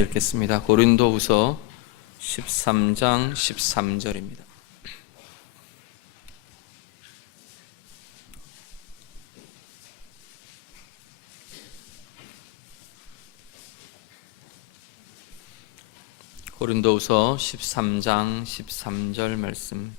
읽겠습니다. 고린도후서 13장 13절입니다. 고린도후서 13장 13절 말씀.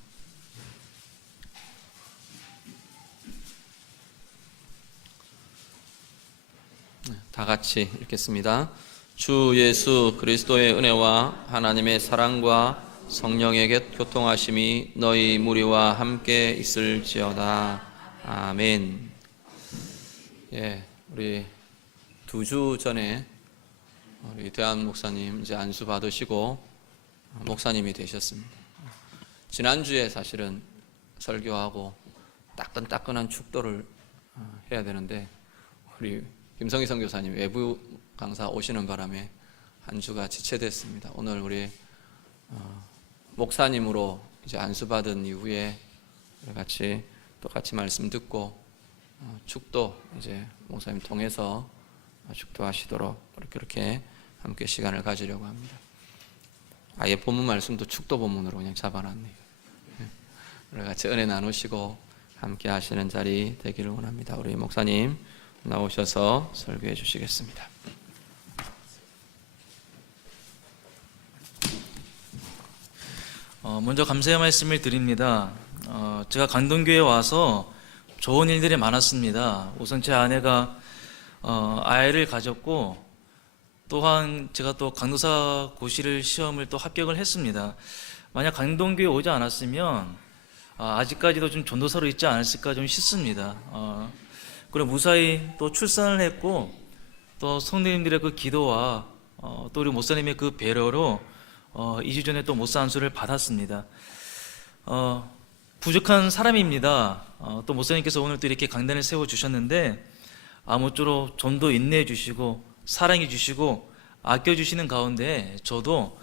다 같이 읽겠습니다. 주 예수 그리스도의 은혜와 하나님의 사랑과 성령의 교통하심이 너희 무리와 함께 있을지어다. 아멘. 우리 2주 전에 우리 대한 목사님 이제 안수 받으시고 목사님이 되셨습니다. 지난주에 사실은 설교하고 따끈따끈한 축도를 해야 되는데 우리 김성희 선교사님 외부 강사 오시는 바람에 한 주가 지체됐습니다. 오늘 우리 목사님으로 이제 안수받은 이후에 같이 똑같이 말씀 듣고 축도 이제 목사님 통해서 축도하시도록 그렇게 함께 시간을 가지려고 합니다. 아예 본문 말씀도 축도 본문으로 그냥 잡아놨네요. 우리 같이 은혜 나누시고 함께 하시는 자리 되기를 원합니다. 우리 목사님 나오셔서 설교해 주시겠습니다. 먼저 감사의 말씀을 드립니다. 제가 강동교회에 와서 좋은 일들이 많았습니다. 우선 제 아내가 아이를 가졌고, 또한 제가 또 강도사 고시를 시험을 또 합격을 했습니다. 만약 강동교회에 오지 않았으면 아직까지도 좀 전도사로 있지 않았을까 좀 싶습니다. 그리고 무사히 또 출산을 했고, 또 성도님들의 그 기도와 또 우리 목사님의 그 배려로 2주 전에 또 목사 안수를 받았습니다. 부족한 사람입니다. 또 목사님께서 오늘 또 이렇게 강단을 세워주셨는데 아무쪼록 좀 더 인내해 주시고 사랑해 주시고 아껴주시는 가운데 저도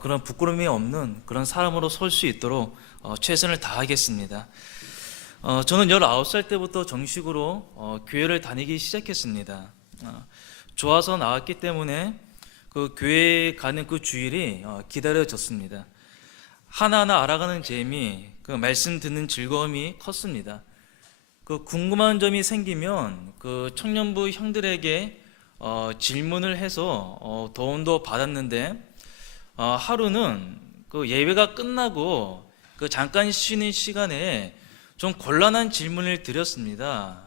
그런 부끄러움이 없는 그런 사람으로 설 수 있도록 최선을 다하겠습니다. 저는 19살 때부터 정식으로 교회를 다니기 시작했습니다. 좋아서 나왔기 때문에 그 교회에 가는 그 주일이 기다려졌습니다. 하나하나 알아가는 재미, 그 말씀 듣는 즐거움이 컸습니다. 그 궁금한 점이 생기면 그 청년부 형들에게 질문을 해서 도움도 받았는데, 하루는 그 예배가 끝나고 그 잠깐 쉬는 시간에 좀 곤란한 질문을 드렸습니다.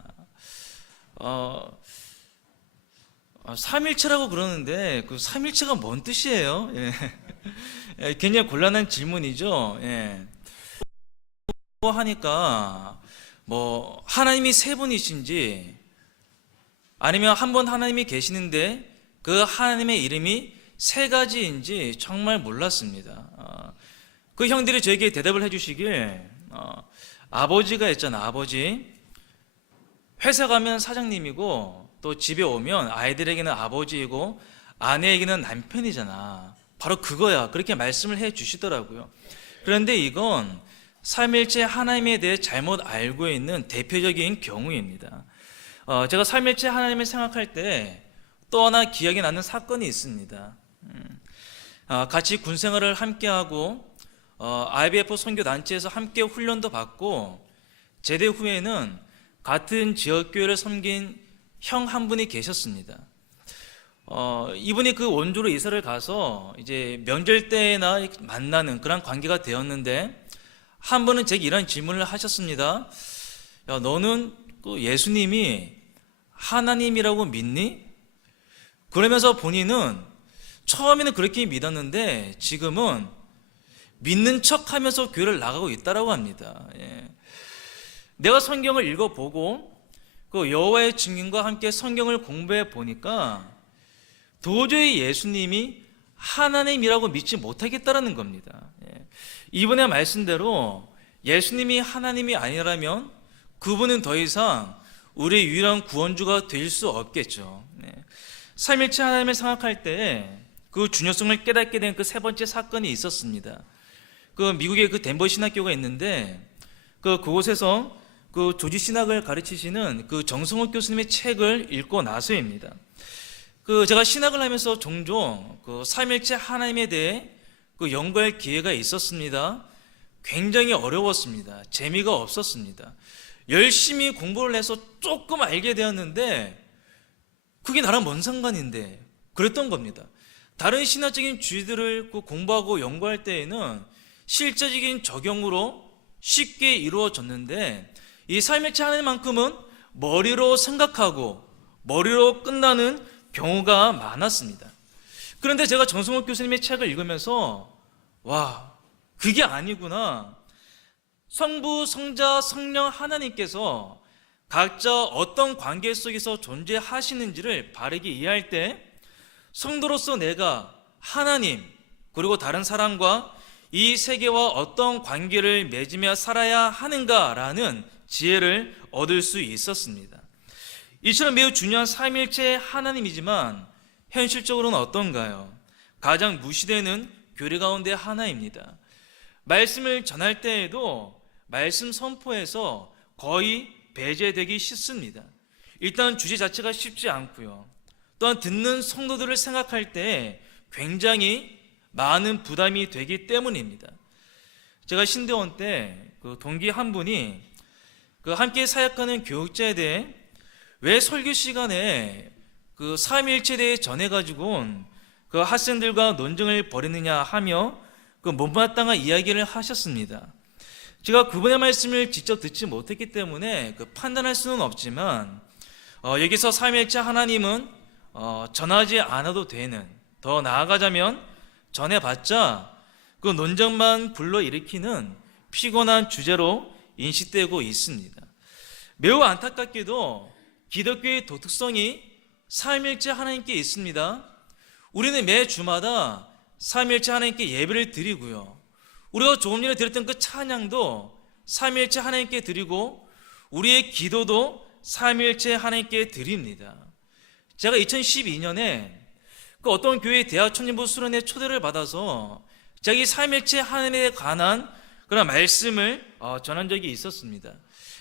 삼일체라고 그러는데 그 삼일체가 뭔 뜻이에요? 굉장히 곤란한 질문이죠. 하니까 뭐 하나님이 세 분이신지 아니면 한 분 하나님이 계시는데 그 하나님의 이름이 세 가지인지 정말 몰랐습니다. 그 형들이 저에게 대답을 해주시길 아버지가 있잖아. 아버지 회사 가면 사장님이고 또 집에 오면 아이들에게는 아버지이고 아내에게는 남편이잖아. 바로 그거야. 그렇게 말씀을 해 주시더라고요. 그런데 이건 삼일체 하나님에 대해 잘못 알고 있는 대표적인 경우입니다. 제가 삼일체 하나님을 생각할 때 또 하나 기억이 나는 사건이 있습니다. 같이 군생활을 함께하고 IBF 선교단체에서 함께 훈련도 받고 제대 후에는 같은 지역교회를 섬긴 형 한 분이 계셨습니다. 이분이 그 원주로 이사를 가서 이제 명절 때나 만나는 그런 관계가 되었는데, 한 분은 제게 이런 질문을 하셨습니다. 야, 너는 그 예수님이 하나님이라고 믿니? 그러면서 본인은 처음에는 그렇게 믿었는데 지금은 믿는 척하면서 교회를 나가고 있다라고 합니다. 내가 성경을 읽어보고 그 여호와의 증인과 함께 성경을 공부해 보니까 도저히 예수님이 하나님이라고 믿지 못하겠다라는 겁니다. 이번에 말씀대로 예수님이 하나님이 아니라면 그분은 더 이상 우리의 유일한 구원주가 될 수 없겠죠. 삼일체 하나님을 생각할 때 그 중요성을 깨닫게 된 그 세 번째 사건이 있었습니다. 그 미국의 그 덴버 신학교가 있는데 그곳에서 그 조지 신학을 가르치시는 그 정성욱 교수님의 책을 읽고 나서입니다. 제가 신학을 하면서 종종 삼일체 하나님에 대해 연구할 기회가 있었습니다. 굉장히 어려웠습니다. 재미가 없었습니다. 열심히 공부를 해서 조금 알게 되었는데 그게 나랑 뭔 상관인데 그랬던 겁니다. 다른 신화적인 주의들을 공부하고 연구할 때에는 실제적인 적용으로 쉽게 이루어졌는데 이 삼일체 하나님만큼은 머리로 생각하고 머리로 끝나는 경우가 많았습니다. 그런데 제가 정성욱 교수님의 책을 읽으면서 와, 그게 아니구나. 성부, 성자, 성령 하나님께서 각자 어떤 관계 속에서 존재하시는지를 바르게 이해할 때 성도로서 내가 하나님 그리고 다른 사람과 이 세계와 어떤 관계를 맺으며 살아야 하는가라는 지혜를 얻을 수 있었습니다. 이처럼 매우 중요한 삼일체 하나님이지만 현실적으로는 어떤가요? 가장 무시되는 교리 가운데 하나입니다. 말씀을 전할 때에도 말씀 선포에서 거의 배제되기 쉽습니다. 일단 주제 자체가 쉽지 않고요. 또한 듣는 성도들을 생각할 때 굉장히 많은 부담이 되기 때문입니다. 제가 신대원 때 동기 한 분이 함께 사역하는 교육자에 대해 왜 설교 시간에 삼위일체에 대해 전해가지고 온 학생들과 논쟁을 벌이느냐 하며 못마땅한 이야기를 하셨습니다. 제가 그분의 말씀을 직접 듣지 못했기 때문에 판단할 수는 없지만 여기서 삼위일체 하나님은 전하지 않아도 되는, 더 나아가자면 전해봤자 논쟁만 불러일으키는 피곤한 주제로 인식되고 있습니다. 매우 안타깝게도 기독교의 독특성이 삼위일체 하나님께 있습니다. 우리는 매 주마다 삼위일체 하나님께 예배를 드리고요. 우리가 조금 전에 드렸던 찬양도 삼위일체 하나님께 드리고 우리의 기도도 삼위일체 하나님께 드립니다. 제가 2012년에 어떤 교회 대학 청년부 수련회 초대를 받아서 제가 이 삼위일체 하나님에 관한 그런 말씀을 전한 적이 있었습니다.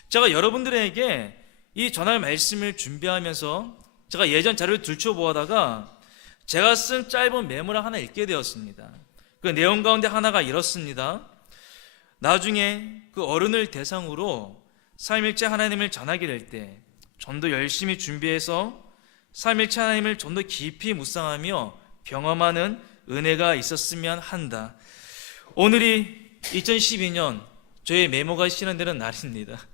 제가 여러분들에게 이 전할 말씀을 준비하면서 제가 예전 자료를 들춰보다가 제가 쓴 짧은 메모를 하나 읽게 되었습니다. 그 내용 가운데 하나가 이렇습니다. 나중에 어른을 대상으로 삼위일체 하나님을 전하게 될 때 좀 더 열심히 준비해서 삼위일체 하나님을 좀 더 깊이 묵상하며 경험하는 은혜가 있었으면 한다. 오늘이 2012년 저의 메모가 실현되는 날입니다.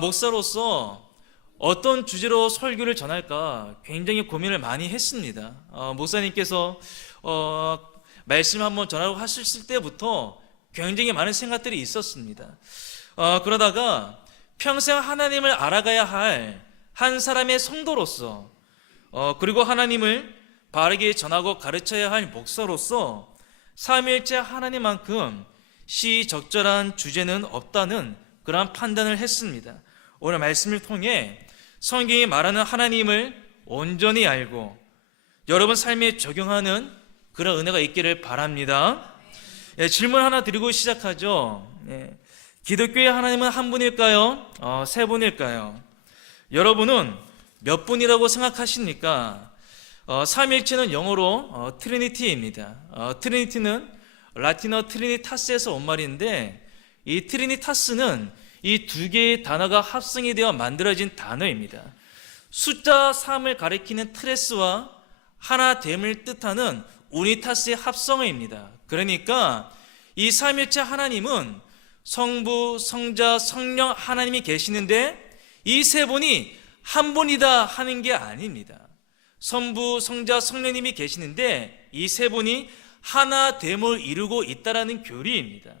목사로서 어떤 주제로 설교를 전할까 굉장히 고민을 많이 했습니다. 목사님께서 말씀을 한번 전하고 하셨을 때부터 굉장히 많은 생각들이 있었습니다. 그러다가 평생 하나님을 알아가야 할 한 사람의 성도로서 그리고 하나님을 바르게 전하고 가르쳐야 할 목사로서 삼위일체 하나님만큼 시적절한 주제는 없다는 그러한 판단을 했습니다. 오늘 말씀을 통해 성경이 말하는 하나님을 온전히 알고 여러분 삶에 적용하는 그런 은혜가 있기를 바랍니다. 질문 하나 드리고 시작하죠. 기독교의 하나님은 한 분일까요? 세 분일까요? 여러분은 몇 분이라고 생각하십니까? 삼위일체는 영어로 트리니티입니다. 트리니티는 라틴어 트리니타스에서 온 말인데 이 트리니타스는 이 두 개의 단어가 합성이 되어 만들어진 단어입니다. 숫자 3을 가리키는 트레스와 하나됨을 뜻하는 우니타스의 합성어입니다. 그러니까 이 삼위일체 하나님은 성부, 성자, 성령 하나님이 계시는데 이 세 분이 한 분이다 하는 게 아닙니다. 성부, 성자, 성령님이 계시는데 이 세 분이 하나됨을 이루고 있다라는 교리입니다.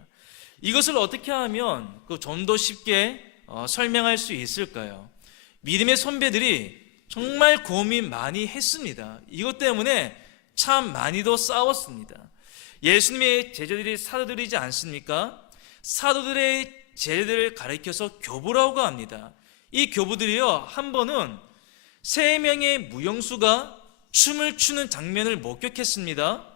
이것을 어떻게 하면 좀 더 쉽게 설명할 수 있을까요? 믿음의 선배들이 정말 고민 많이 했습니다. 이것 때문에 참 많이도 싸웠습니다. 예수님의 제자들이 사도들이지 않습니까? 사도들의 제자들을 가리켜서 교부라고 합니다. 이 교부들이요, 한 번은 3명의 무용수가 춤을 추는 장면을 목격했습니다.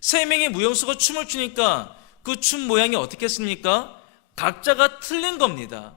3명의 무용수가 춤을 추니까 그 춤 모양이 어떻겠습니까? 각자가 틀린 겁니다.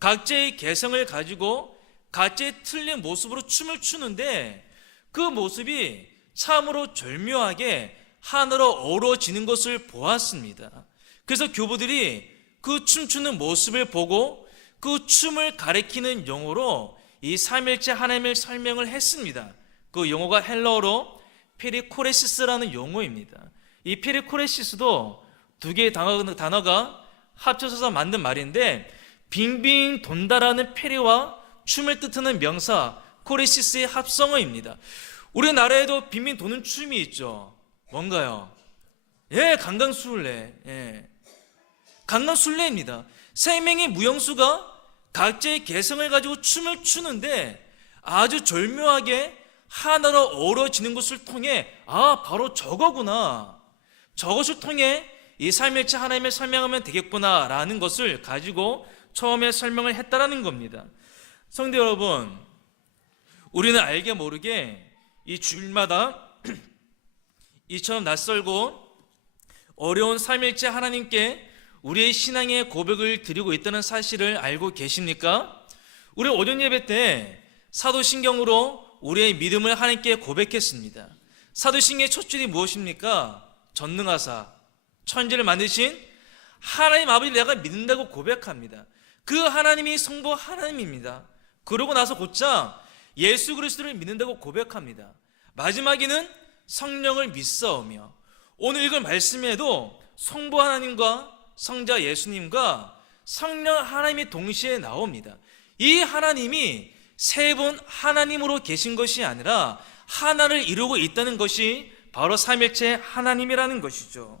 각자의 개성을 가지고 각자의 틀린 모습으로 춤을 추는데 그 모습이 참으로 절묘하게 하나로 어우러지는 것을 보았습니다. 그래서 교부들이 그 춤추는 모습을 보고 그 춤을 가리키는 용어로 이 삼일체 하나님을 설명을 했습니다. 그 용어가 헬라어로 페리코레시스라는 용어입니다. 이 페리코레시스도 두 개의 단어가 합쳐서 만든 말인데, 빙빙 돈다라는 페리와 춤을 뜻하는 명사 코레시스의 합성어입니다. 우리나라에도 빙빙 도는 춤이 있죠. 뭔가요? 예, 강강술래. 예. 강강술래입니다. 세 명의 무용수가 각자의 개성을 가지고 춤을 추는데 아주 절묘하게 하나로 어우러지는 것을 통해 바로 저거구나, 저것을 통해 이 삼일체 하나님을 설명하면 되겠구나 라는 것을 가지고 처음에 설명을 했다라는 겁니다. 성도 여러분, 우리는 알게 모르게 이 주일마다 이처럼 낯설고 어려운 삼일체 하나님께 우리의 신앙의 고백을 드리고 있다는 사실을 알고 계십니까? 우리 오전 예배 때 사도신경으로 우리의 믿음을 하나님께 고백했습니다. 사도신경의 첫 줄이 무엇입니까? 전능하사 천지를 만드신 하나님 아버지 내가 믿는다고 고백합니다. 그 하나님이 성부 하나님입니다. 그러고 나서 곧장 예수 그리스도를 믿는다고 고백합니다. 마지막에는 성령을 믿사오며, 오늘 읽을 말씀에도 성부 하나님과 성자 예수님과 성령 하나님이 동시에 나옵니다. 이 하나님이 세 분 하나님으로 계신 것이 아니라 하나를 이루고 있다는 것이 바로 삼일체 하나님이라는 것이죠.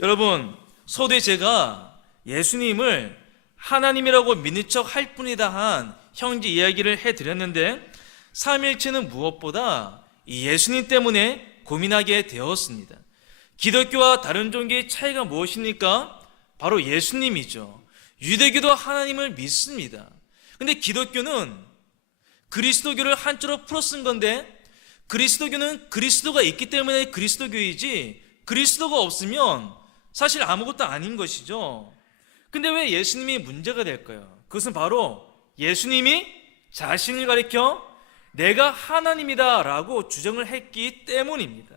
여러분, 소대 제가 예수님을 하나님이라고 믿는 척 할 뿐이다 한 형제 이야기를 해드렸는데, 삼일체는 무엇보다 이 예수님 때문에 고민하게 되었습니다. 기독교와 다른 종교의 차이가 무엇입니까? 바로 예수님이죠. 유대교도 하나님을 믿습니다. 근데 기독교는 그리스도교를 한자로 풀어 쓴 건데, 그리스도교는 그리스도가 있기 때문에 그리스도교이지 그리스도가 없으면 사실 아무것도 아닌 것이죠. 근데 왜 예수님이 문제가 될까요? 그것은 바로 예수님이 자신을 가리켜 내가 하나님이다 라고 주장을 했기 때문입니다.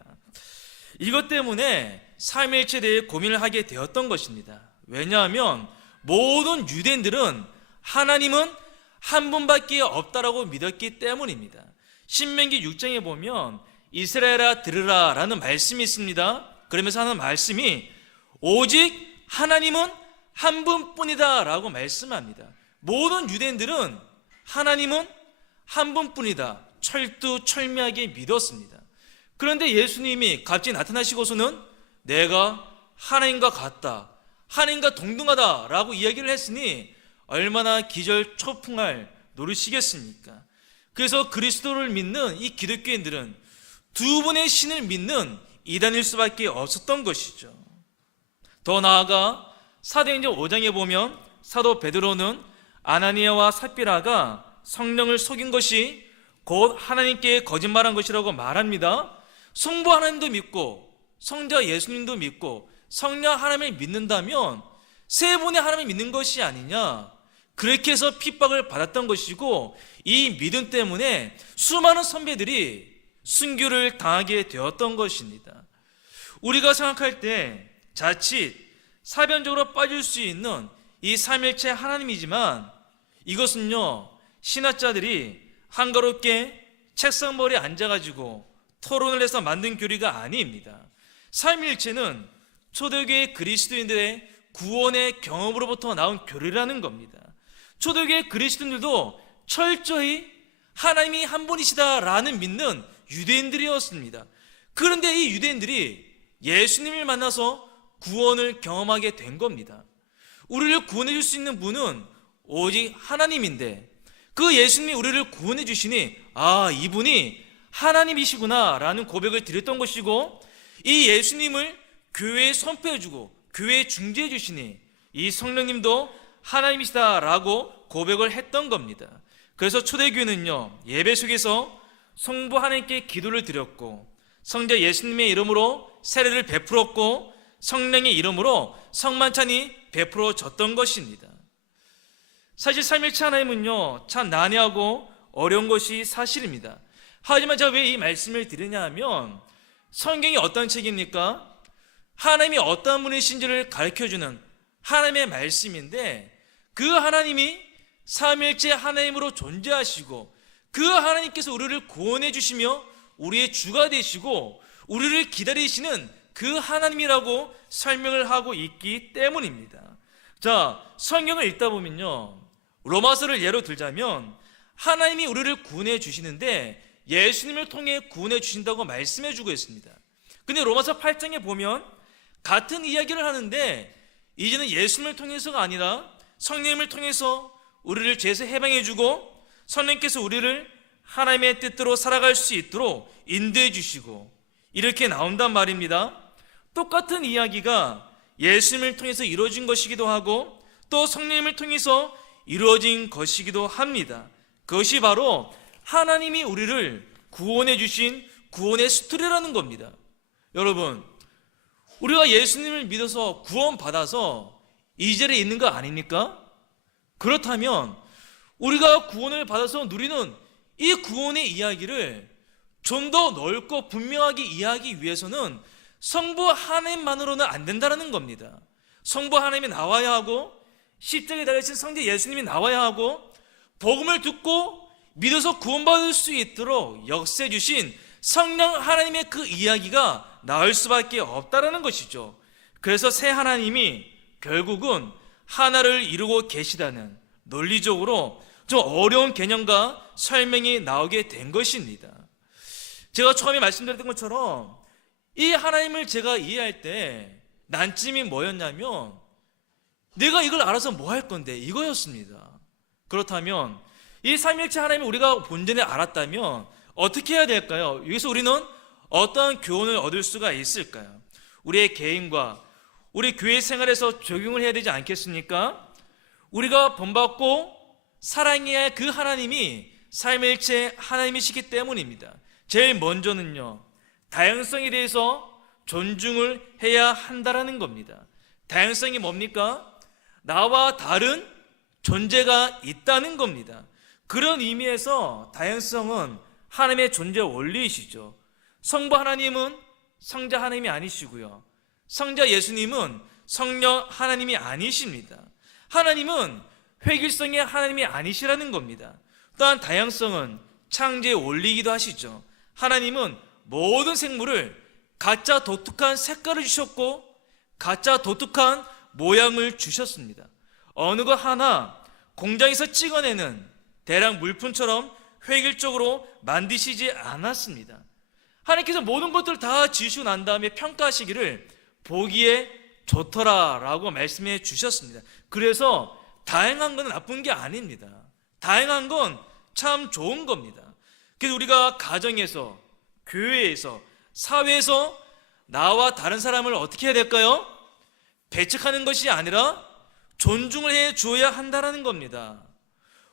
이것 때문에 삼위일체에 대해 고민을 하게 되었던 것입니다. 왜냐하면 모든 유대인들은 하나님은 한 분밖에 없다라고 믿었기 때문입니다. 신명기 6장에 보면 이스라엘아 들으라 라는 말씀이 있습니다. 그러면서 하는 말씀이 오직 하나님은 한 분뿐이다 라고 말씀합니다. 모든 유대인들은 하나님은 한 분뿐이다 철두철미하게 믿었습니다. 그런데 예수님이 갑자기 나타나시고서는 내가 하나님과 같다, 하나님과 동등하다 라고 이야기를 했으니 얼마나 기절초풍할 노릇이겠습니까? 그래서 그리스도를 믿는 이 기독교인들은 두 분의 신을 믿는 이단일 수밖에 없었던 것이죠. 더 나아가 사도행전 5장에 보면 사도 베드로는 아나니아와 삽비라가 성령을 속인 것이 곧 하나님께 거짓말한 것이라고 말합니다. 성부 하나님도 믿고 성자 예수님도 믿고 성령 하나님을 믿는다면 세 분의 하나님을 믿는 것이 아니냐, 그렇게 해서 핍박을 받았던 것이고, 이 믿음 때문에 수많은 선배들이 순교를 당하게 되었던 것입니다. 우리가 생각할 때 자칫 사변적으로 빠질 수 있는 이 삼일체 하나님이지만, 이것은요 신학자들이 한가롭게 책상머리에 앉아가지고 토론을 해서 만든 교리가 아닙니다. 삼일체는 초대교회 그리스도인들의 구원의 경험으로부터 나온 교리라는 겁니다. 초대교회 그리스도인들도 철저히 하나님이 한 분이시다라는 믿는 유대인들이었습니다. 그런데 이 유대인들이 예수님을 만나서 구원을 경험하게 된 겁니다. 우리를 구원해 줄 수 있는 분은 오직 하나님인데, 그 예수님이 우리를 구원해 주시니 이분이 하나님이시구나 라는 고백을 드렸던 것이고, 이 예수님을 교회에 선포해 주고 교회에 중재해 주시니 이 성령님도 하나님이시다 라고 고백을 했던 겁니다. 그래서 초대교회는요 예배 속에서 성부 하나님께 기도를 드렸고, 성자 예수님의 이름으로 세례를 베풀었고, 성령의 이름으로 성만찬이 베풀어졌던 것입니다. 사실 삼일체 하나님은요 참 난해하고 어려운 것이 사실입니다. 하지만 제가 왜 이 말씀을 드리냐 하면 성경이 어떤 책입니까? 하나님이 어떤 분이신지를 가르쳐주는 하나님의 말씀인데, 그 하나님이 삼일째 하나님으로 존재하시고 그 하나님께서 우리를 구원해 주시며 우리의 주가 되시고 우리를 기다리시는 그 하나님이라고 설명을 하고 있기 때문입니다. 자, 성경을 읽다 보면요, 로마서를 예로 들자면 하나님이 우리를 구원해 주시는데 예수님을 통해 구원해 주신다고 말씀해 주고 있습니다. 근데 로마서 8장에 보면 같은 이야기를 하는데 이제는 예수님을 통해서가 아니라 성령님을 통해서 우리를 죄에서 해방해 주고 성령께서 우리를 하나님의 뜻대로 살아갈 수 있도록 인도해 주시고 이렇게 나온단 말입니다. 똑같은 이야기가 예수님을 통해서 이루어진 것이기도 하고 또 성령님을 통해서 이루어진 것이기도 합니다. 그것이 바로 하나님이 우리를 구원해 주신 구원의 스토리라는 겁니다. 여러분, 우리가 예수님을 믿어서 구원받아서 이 자리에 있는 거 아닙니까? 그렇다면 우리가 구원을 받아서 누리는 이 구원의 이야기를 좀 더 넓고 분명하게 이해하기 위해서는 성부 하나님만으로는 안 된다는 겁니다. 성부 하나님이 나와야 하고 십자가에 달리신 성자 예수님이 나와야 하고 복음을 듣고 믿어서 구원받을 수 있도록 역사해 주신 성령 하나님의 그 이야기가 나올 수밖에 없다는 것이죠. 그래서 새 하나님이 결국은 하나를 이루고 계시다는 논리적으로 좀 어려운 개념과 설명이 나오게 된 것입니다. 제가 처음에 말씀드렸던 것처럼 이 하나님을 제가 이해할 때 난점이 뭐였냐면 내가 이걸 알아서 뭐 할 건데 이거였습니다. 그렇다면 이 삼위일체 하나님을 우리가 본전에 알았다면 어떻게 해야 될까요? 여기서 우리는 어떠한 교훈을 얻을 수가 있을까요? 우리의 개인과 우리 교회 생활에서 적용을 해야 되지 않겠습니까? 우리가 본받고 사랑해야 할 그 하나님이 삼위일체 하나님이시기 때문입니다. 제일 먼저는요, 다양성에 대해서 존중을 해야 한다라는 겁니다. 다양성이 뭡니까? 나와 다른 존재가 있다는 겁니다. 그런 의미에서 다양성은 하나님의 존재 원리이시죠. 성부 하나님은 성자 하나님이 아니시고요, 성자 예수님은 성령 하나님이 아니십니다. 하나님은 획일성의 하나님이 아니시라는 겁니다. 또한 다양성은 창조의 원리이기도 하시죠. 하나님은 모든 생물을 각자 독특한 색깔을 주셨고 각자 독특한 모양을 주셨습니다. 어느 것 하나 공장에서 찍어내는 대량 물품처럼 획일적으로 만드시지 않았습니다. 하나님께서 모든 것들을 다 지으시고 난 다음에 평가하시기를 보기에 좋더라라고 말씀해 주셨습니다. 그래서 다양한 건 나쁜 게 아닙니다. 다양한 건 참 좋은 겁니다. 그래서 우리가 가정에서, 교회에서, 사회에서 나와 다른 사람을 어떻게 해야 될까요? 배척하는 것이 아니라 존중을 해 주어야 한다는 겁니다.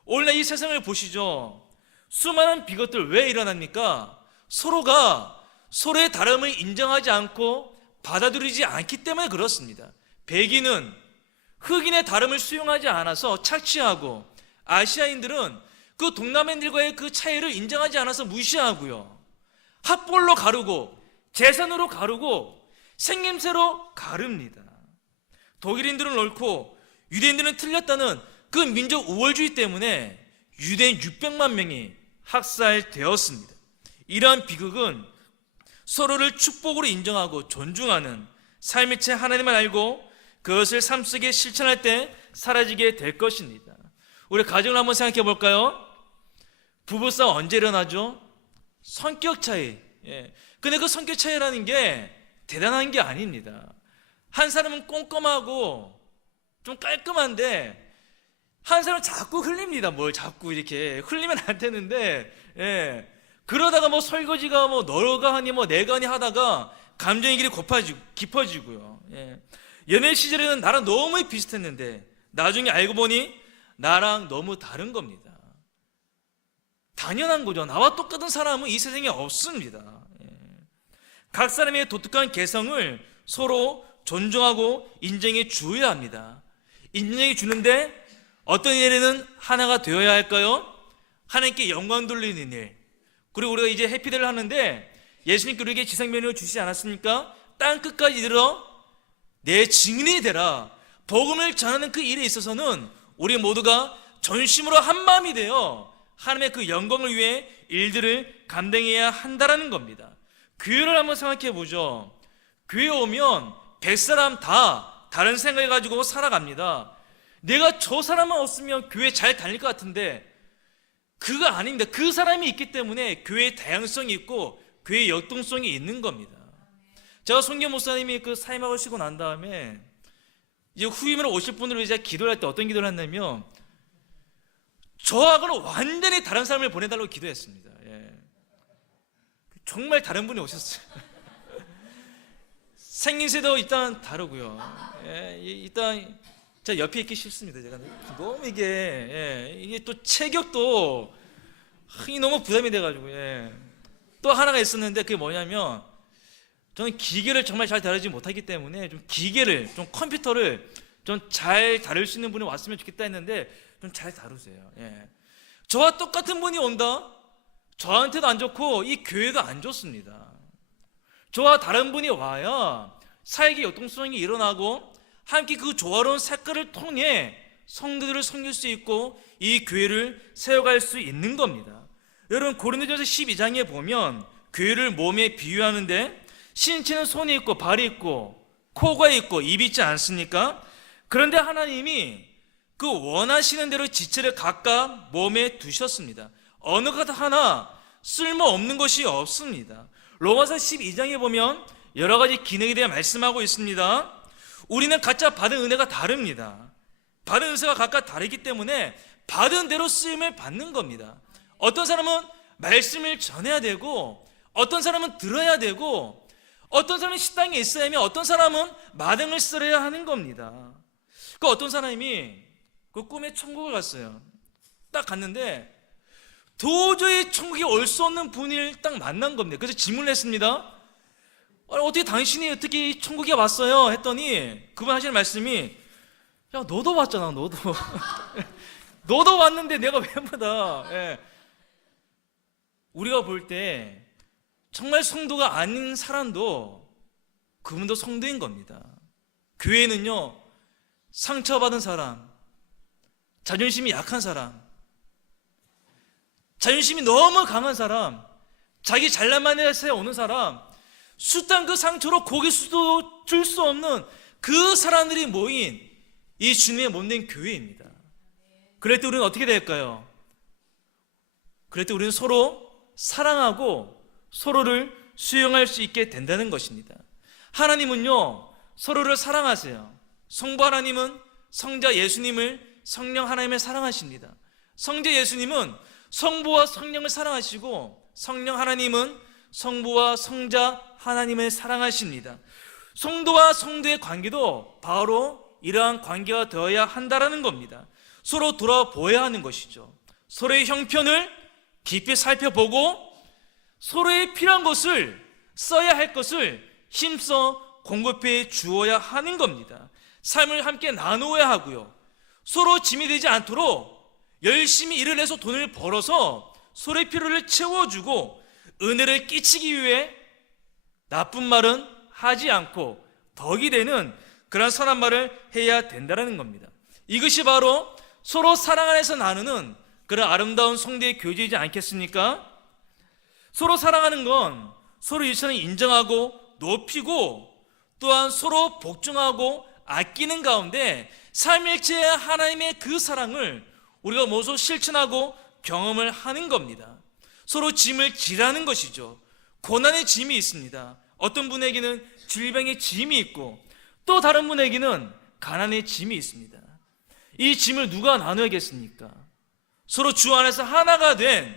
오늘날 이 세상을 보시죠. 수많은 비극들 왜 일어납니까? 서로가 서로의 다름을 인정하지 않고 받아들이지 않기 때문에 그렇습니다. 백인은 흑인의 다름을 수용하지 않아서 착취하고, 아시아인들은 그 동남아인들과의 그 차이를 인정하지 않아서 무시하고요, 학벌로 가르고 재산으로 가르고 생김새로 가릅니다. 독일인들은 옳고 유대인들은 틀렸다는 그 민족 우월주의 때문에 유대인 600만 명이 학살되었습니다. 이러한 비극은 서로를 축복으로 인정하고 존중하는 삶일체 하나님을 알고 그것을 삶 속에 실천할 때 사라지게 될 것입니다. 우리 가정을 한번 생각해 볼까요? 부부싸움 언제 일어나죠? 성격 차이. 근데 그 성격 차이라는 게 대단한 게 아닙니다. 한 사람은 꼼꼼하고 좀 깔끔한데 한 사람은 자꾸 흘립니다. 뭘 자꾸 이렇게 흘리면 안 되는데, 그러다가 뭐 설거지가 뭐 너가 하니 뭐 내가 하니 하다가 감정의 길이 깊어지고요. 연애 시절에는 나랑 너무 비슷했는데 나중에 알고 보니 나랑 너무 다른 겁니다. 당연한 거죠. 나와 똑같은 사람은 이 세상에 없습니다. 각 사람의 독특한 개성을 서로 존중하고 인정해 주어야 합니다. 인정해 주는데 어떤 일에는 하나가 되어야 할까요? 하나님께 영광 돌리는 일, 그리고 우리가 이제 해피데이를 하는데 예수님께 우리에게 지상명령을 주시지 않았습니까? 땅 끝까지 이르러 내 증인이 되라. 복음을 전하는 그 일에 있어서는 우리 모두가 전심으로 한 마음이 되어 하나님의 그 영광을 위해 일들을 감당해야 한다라는 겁니다. 교회를 한번 생각해 보죠. 교회 오면 100사람 다 다른 생각을 가지고 살아갑니다. 내가 저 사람만 없으면 교회 잘 다닐 것 같은데 그거 아닙니다. 그 사람이 있기 때문에 교회의 다양성이 있고 교회의 역동성이 있는 겁니다. 제가 송교 목사님이 그 사임하시고 난 다음에 이제 후임으로 오실 분으로 이제 기도를 할 때 어떤 기도를 했냐면 저하고는 완전히 다른 사람을 보내달라고 기도했습니다. 예. 정말 다른 분이 오셨어요. 생김새도 일단 다르고요. 예, 일단 제가 옆에 있기 싫습니다. 제가 너무 이게 또 체격도 너무 부담이 돼가지고 또 하나가 있었는데 그게 뭐냐면 저는 기계를 정말 잘 다루지 못하기 때문에 좀 기계를 좀 컴퓨터를 좀 잘 다룰 수 있는 분이 왔으면 좋겠다 했는데 좀 잘 다루세요. 저와 똑같은 분이 온다? 저한테도 안 좋고 이 교회도 안 좋습니다. 저와 다른 분이 와야 사역의 역동성이 일어나고 함께 그 조화로운 색깔을 통해 성도들을 섬길 수 있고 이 교회를 세워갈 수 있는 겁니다. 여러분 고린도전서 12장에 보면 교회를 몸에 비유하는데 신체는 손이 있고 발이 있고 코가 있고 입이 있지 않습니까? 그런데 하나님이 그 원하시는 대로 지체를 각각 몸에 두셨습니다. 어느 것 하나 쓸모없는 것이 없습니다. 로마서 12장에 보면 여러 가지 기능에 대해 말씀하고 있습니다. 우리는 각자 받은 은혜가 다릅니다. 받은 은혜가 각각 다르기 때문에 받은 대로 쓰임을 받는 겁니다. 어떤 사람은 말씀을 전해야 되고 어떤 사람은 들어야 되고 어떤 사람은 식당에 있어야 하며 어떤 사람은 마당을 쓸어야 하는 겁니다. 그 어떤 사람이 그 꿈에 천국을 갔어요. 딱 갔는데 도저히 천국에 올 수 없는 분을 딱 만난 겁니다. 그래서 질문을 했습니다. 어떻게 당신이 어떻게 천국에 왔어요? 했더니 그분 하시는 말씀이 야 너도 왔잖아 너도 너도 왔는데 내가 왜 보다. 우리가 볼 때 정말 성도가 아닌 사람도 그분도 성도인 겁니다. 교회는요 상처받은 사람, 자존심이 약한 사람, 자존심이 너무 강한 사람, 자기 잘난만 해서 오는 사람, 숱한 그 상처로 고개 수도 줄 수 없는 그 사람들이 모인 이 주님의 몸된 교회입니다. 그럴 때 우리는 어떻게 될까요? 그럴 때 우리는 서로 사랑하고 서로를 수용할 수 있게 된다는 것입니다. 하나님은요 서로를 사랑하세요. 성부 하나님은 성자 예수님을 성령 하나님을 사랑하십니다. 성자 예수님은 성부와 성령을 사랑하시고 성령 하나님은 성부와 성자 하나님을 사랑하십니다. 성도와 성도의 관계도 바로 이러한 관계가 되어야 한다라는 겁니다. 서로 돌아보아야 하는 것이죠. 서로의 형편을 깊이 살펴보고 서로의 필요한 것을 써야 할 것을 힘써 공급해 주어야 하는 겁니다. 삶을 함께 나누어야 하고요. 서로 짐이 되지 않도록 열심히 일을 해서 돈을 벌어서 서로의 필요를 채워주고 은혜를 끼치기 위해 나쁜 말은 하지 않고 덕이 되는 그런 선한 말을 해야 된다는 겁니다. 이것이 바로 서로 사랑 안에서 나누는 그런 아름다운 성도의 교제이지 않겠습니까? 서로 사랑하는 건 서로 일선을 인정하고 높이고 또한 서로 복종하고 아끼는 가운데 삼일체의 하나님의 그 사랑을 우리가 모두 실천하고 경험을 하는 겁니다. 서로 짐을 지라는 것이죠. 고난의 짐이 있습니다. 어떤 분에게는 질병의 짐이 있고 또 다른 분에게는 가난의 짐이 있습니다. 이 짐을 누가 나눠야겠습니까? 서로 주 안에서 하나가 된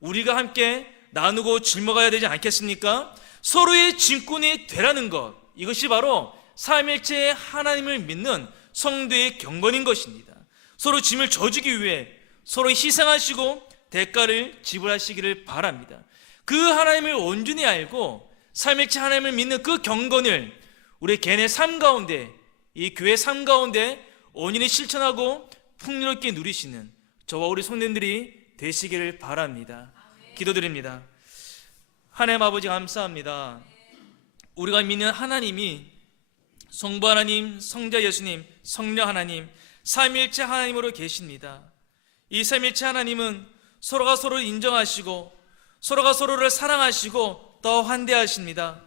우리가 함께 나누고 짊어가야 되지 않겠습니까? 서로의 짐꾼이 되라는 것, 이것이 바로 삼일체의 하나님을 믿는 성도의 경건인 것입니다. 서로 짐을 져주기 위해 서로 희생하시고 대가를 지불하시기를 바랍니다. 그 하나님을 온전히 알고 삼일체 하나님을 믿는 그 경건을 우리 개인의 삶 가운데, 이 교회 삶 가운데 온전히 실천하고 풍요롭게 누리시는 저와 우리 성도님들이 되시기를 바랍니다. 기도드립니다. 하나님 아버지 감사합니다. 우리가 믿는 하나님이 성부 하나님, 성자 예수님, 성령 하나님, 삼위일체 하나님으로 계십니다. 이 삼위일체 하나님은 서로가 서로를 인정하시고 서로가 서로를 사랑하시고 더 환대하십니다.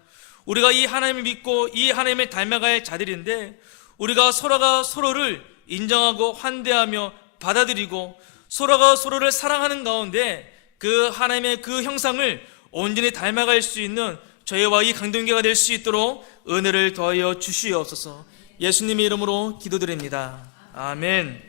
우리가 이 하나님을 믿고 이 하나님을 닮아갈 자들인데 우리가 서로가 서로를 인정하고 환대하며 받아들이고 서로가 서로를 사랑하는 가운데 그 하나님의 그 형상을 온전히 닮아갈 수 있는 저희와 이 강동교가 될 수 있도록 은혜를 더하여 주시옵소서. 예수님의 이름으로 기도드립니다. 아멘.